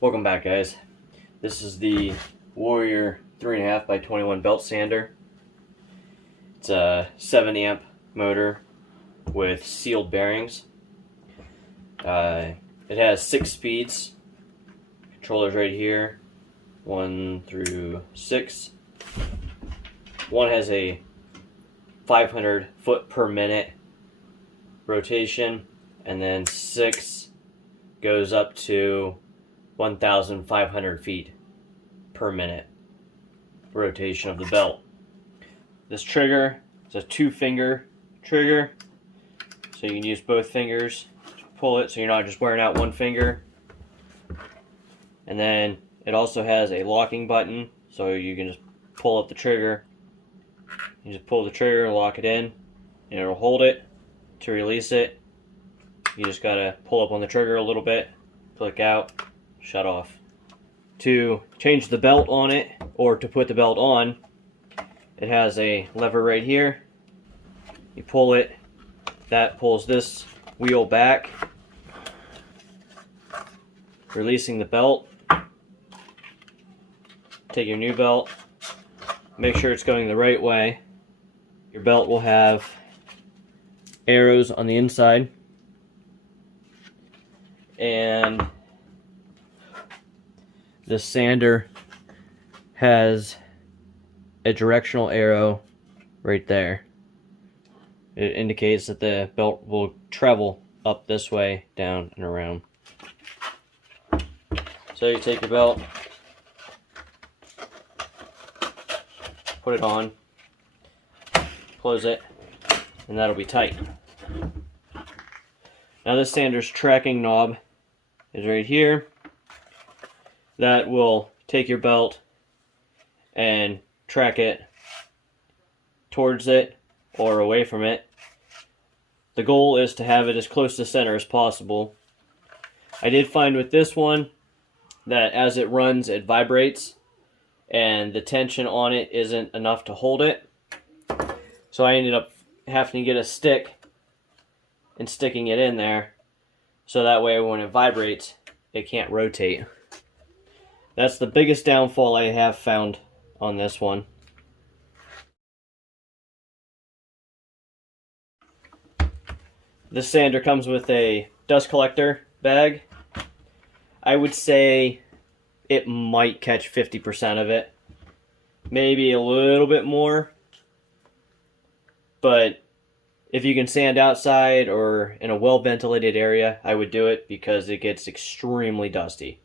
Welcome back, guys. This is the Warrior 3.5 by 21 belt sander. It's a 7 amp motor with sealed bearings. It has 6 speeds. Controllers right here, 1 through 6. One has a 500 foot per minute rotation, and then 6 goes up to 1,500 feet per minute rotation of the belt. This trigger is a 2-finger trigger, so you can use both fingers to pull it so you're not just wearing out one finger. And then it also has a locking button, so you can just pull up the trigger. You just pull the trigger, lock it in, and it'll hold it. To release it, you just gotta pull up on the trigger a little bit, click out, shut off. To change the belt on it, or to put the belt on, it has a lever right here. You pull it, that pulls this wheel back, releasing the belt. Take your new belt, make sure it's going the right way. Your belt will have arrows on the inside, and the sander has a directional arrow right there. It indicates that the belt will travel up this way, down, and around. So you take your belt, put it on, close it, and that'll be tight. Now this sander's tracking knob is right here. That will take your belt and track it towards it or away from it. The goal is to have it as close to center as possible. I did find with this one that as it runs it vibrates and the tension on it isn't enough to hold it. So I ended up having to get a stick and sticking it in there so that way when it vibrates it can't rotate. That's the biggest downfall I have found on this one. This sander comes with a dust collector bag. I would say it might catch 50% of it. Maybe a little bit more. But if you can sand outside or in a well-ventilated area, I would do it because it gets extremely dusty.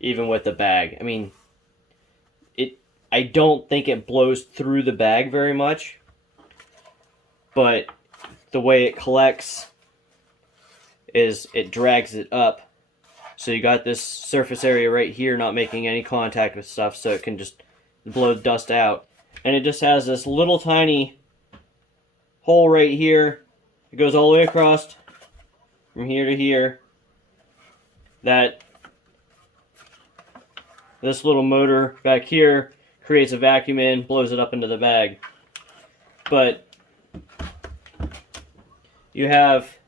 Even with the bag. I mean, I don't think it blows through the bag very much, but the way it collects is it drags it up. So you got this surface area right here not making any contact with stuff, so it can just blow the dust out. And it just has this little tiny hole right here. It goes all the way across from here to here. That this little motor back here creates a vacuum in, blows it up into the bag. But you have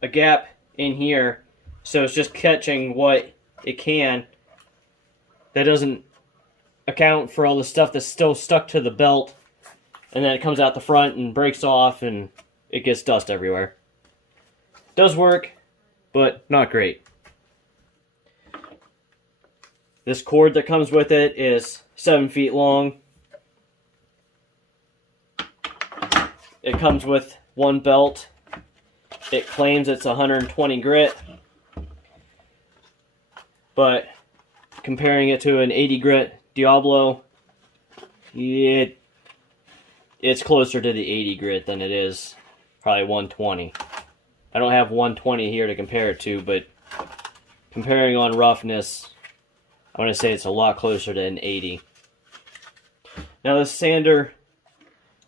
a gap in here, so it's just catching what it can. That doesn't account for all the stuff that's still stuck to the belt, and then it comes out the front and breaks off and it gets dust everywhere. Does work, but not great. This cord that comes with it is 7 feet long. It comes with one belt. It claims it's 120 grit, but comparing it to an 80 grit Diablo, it's closer to the 80 grit than it is probably 120. I don't have 120 here to compare it to, but comparing on roughness, I want to say it's a lot closer to an 80. Now this sander,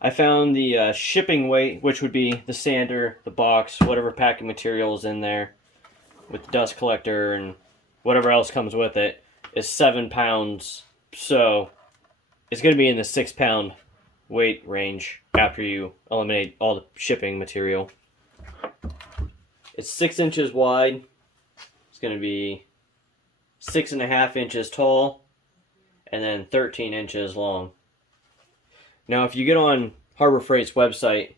I found the shipping weight, which would be the sander, the box, whatever packing material is in there, with the dust collector and whatever else comes with it, is 7 pounds. So it's going to be in the 6-pound weight range after you eliminate all the shipping material. It's 6 inches wide. It's going to be 6.5 inches tall and then 13 inches long. Now, if you get on Harbor Freight's website,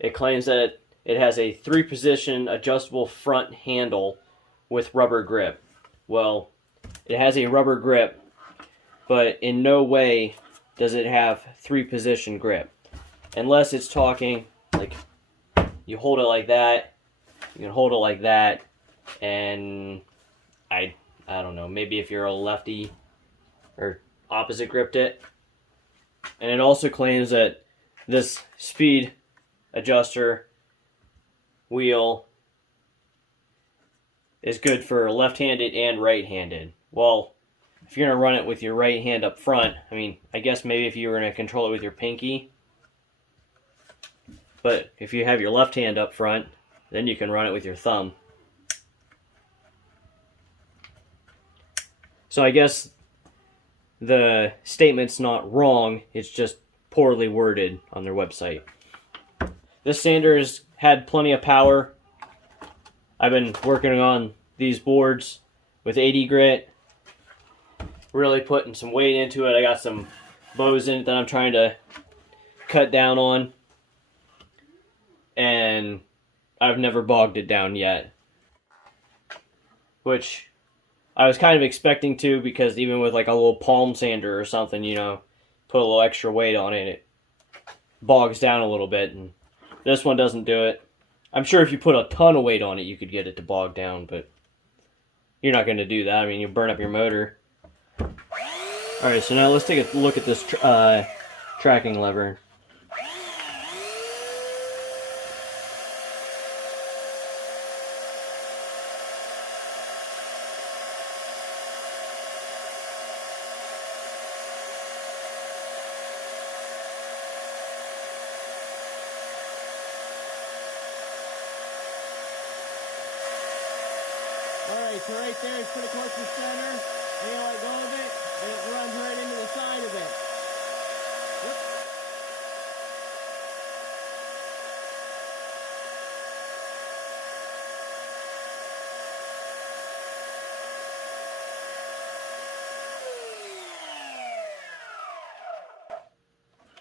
it claims that it has a 3-position adjustable front handle with rubber grip. Well, it has a rubber grip, but in no way does it have 3-position grip. Unless it's talking like you hold it like that, you can hold it like that, and I don't know, maybe if you're a lefty or opposite gripped it. And it also claims that this speed adjuster wheel is good for left-handed and right-handed. Well, if you're going to run it with your right hand up front, I mean, I guess maybe if you were going to control it with your pinky. But if you have your left hand up front, then you can run it with your thumb. So I guess the statement's not wrong, it's just poorly worded on their website. This sander has had plenty of power. I've been working on these boards with 80 grit, really putting some weight into it. I got some bows in it that I'm trying to cut down on, and I've never bogged it down yet, which I was kind of expecting to, because even with like a little palm sander or something, you know, put a little extra weight on it, it bogs down a little bit, and this one doesn't do it. I'm sure if you put a ton of weight on it, you could get it to bog down, but you're not going to do that. I mean, you burn up your motor. Alright, so now let's take a look at this tracking lever. Alright, so right there is pretty close to the center, and you let go of it, and it runs right into the side of it. Whoop.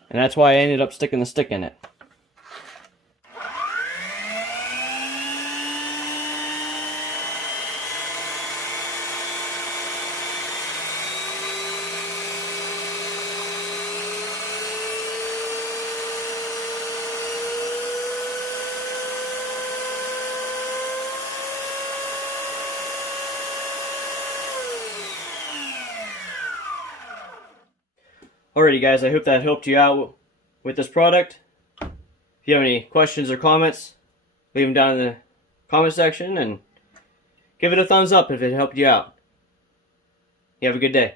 And that's why I ended up sticking the stick in it. Alrighty guys, I hope that helped you out with this product. If you have any questions or comments, leave them down in the comment section, and give it a thumbs up if it helped you out. You have a good day.